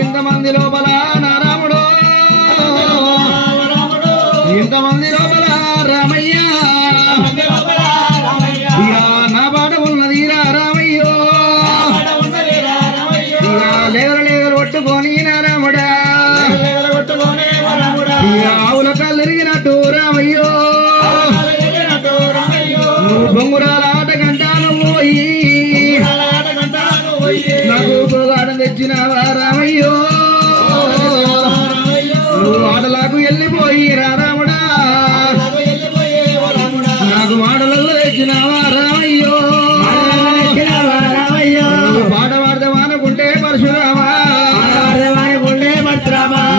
ఇంతమంది లోపల నారాముడు ఇంతమంది లోపల రామయ్య నా పాట ఉన్నది రామయ్యో లేగలు కొట్టుకొని నారాముడా ఆవుల కళ్ళు తిరిగినట్టు రామయ్యో బొంగురాల ఆట గంటాను పోయి నాకు పోగాడం తెచ్చినవా రామయ్యో నువ్వు ఆటలకు వెళ్ళిపోయి రాముడా నాకు మాటలలో తెచ్చినవా రామయ్యో పాట పాడితే వానుకుంటే పరశురామా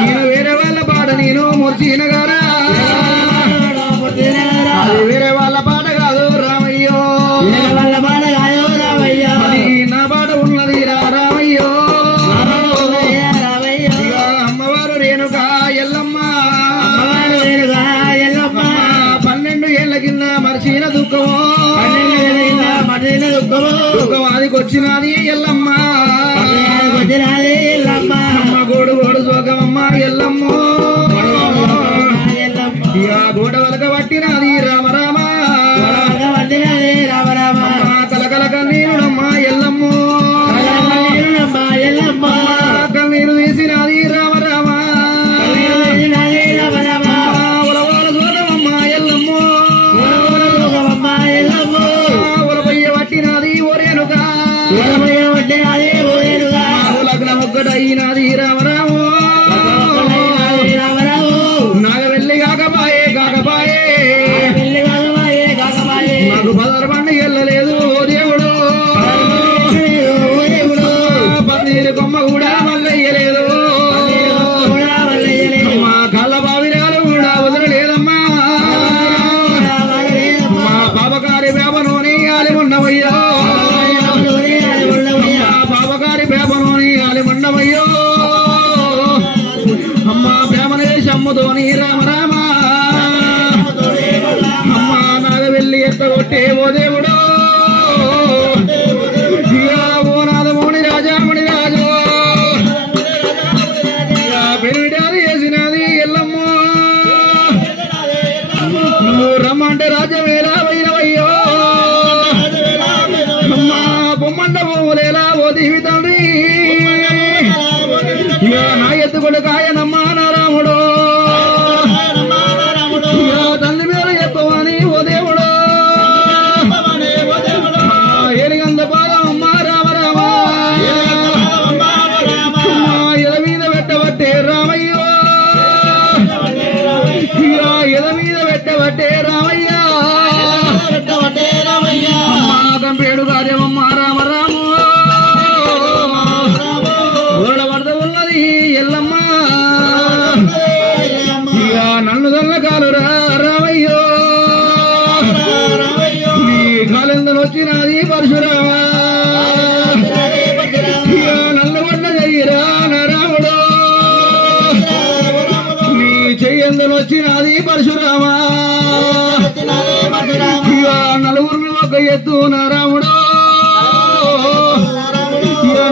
నేను వేరే వాళ్ళ పాట నేను ముర్చిన గారా వేరే వాళ్ళ పాట కాదు రామయ్యో అది నా పాట ఉన్నది రామయ్యో అమ్మవారు రేణుకా ఎల్లమ్మ 12 ఏళ్ల కింద మరిచిన దుఃఖమో దుఃఖం అదికొచ్చినది ఎల్లమ్మ అమ్మ గోడు గోడు సోకమమ్మ ఎల్లమ్మో గోడ వలక పట్టినది రామ రామ కలకల కన్నీరుడమ్మ ఎల్లమ్మో కన్నీరు తీసినది రామ రామ ఉలవాల సోకమమ్మ ఎల్లమ్మో ఉలపయ్య పట్టినది ఓరేనుక లగ్నం ఒక్కటైనది రామ రామో నాగవెల్లి కాకపాయే కాకపాయే నాకు పదర్బండి వెళ్ళలేదు ఓ దేవుడు పన్నీరు కొమ్మ కూడా మల్లయ్యలేదు మా కళ్ళ బావిరాలు కూడా వదలలేదమ్మా మా పాపకారి వేపనోని ఆలిముండవయ్యో పాపకారి వేపనోని ఆలిముండవయ్యో అమ్మా ప్రేమనేసి అమ్ముతోని రామ రామ అమ్మా నాగవెల్లి ఎత్తగొట్టే ఓ దేవుడు ఓ నాదముని రాజా ముని రాజు పెరిడాది వేసినది ఎల్లమ్మో నువ్వు రమ్మంటే రాజ్యమేలా వైనవయ్యో అమ్మా బొమ్మంట పోలేలా ఓ దేవి తండ్రి నా ఎత్తుకొడు కాయనమ్మా నారాముడు తల్లి మీద చెప్పవని ఓ దేవుడు ఎరిగంద పాదమ్మ రామ రామ ఎద మీద పెట్టబట్టే రామయ్యో ఎద మీద పెట్టబట్టే రామయ్యా కంపేడు కార్యమమ్మ రామ రామ ఓడబడత ఉన్నది ఎల్లమ్మ నన్ను దొల్ల కాలు రామయ్యో నీ కాలెందలు వచ్చినది పరశురామ నన్ను కొట్ట చెయ్యిరా రాముడు నీ చెయ్యందలు వచ్చినది పరశురామ నలుగురిని ఒక ఎత్తు రాముడు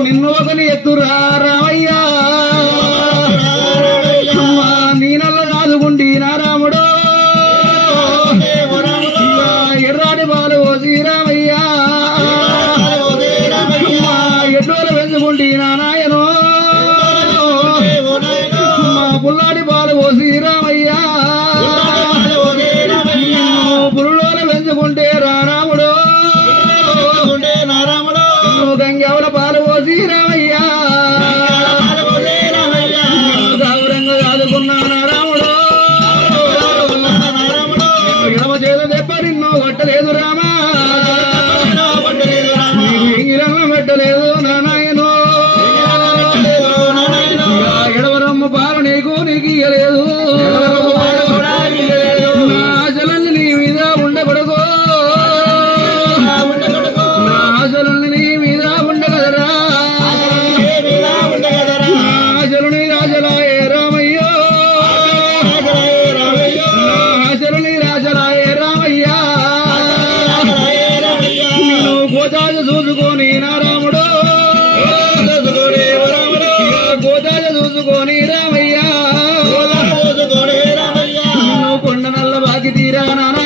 నిన్ను ఒకని ఎత్తురా రామయ్యా నీ నల్ల రాజుకుండి నారాముడు ఎర్రాడి బాలు శ్రీరామయ్యా ఎడ్డోలు పెంచుకుండి నాయనో పుల్లాడి బాలు శ్రీరామయ్యా పురులోలు పెంచుకుంటే రాముడు గంగవల పాలు శ్రీరామయ్యా పోసుకొని రామయ్యా నువ్వు కొండ నల్ల బాకి తీరా నాన్న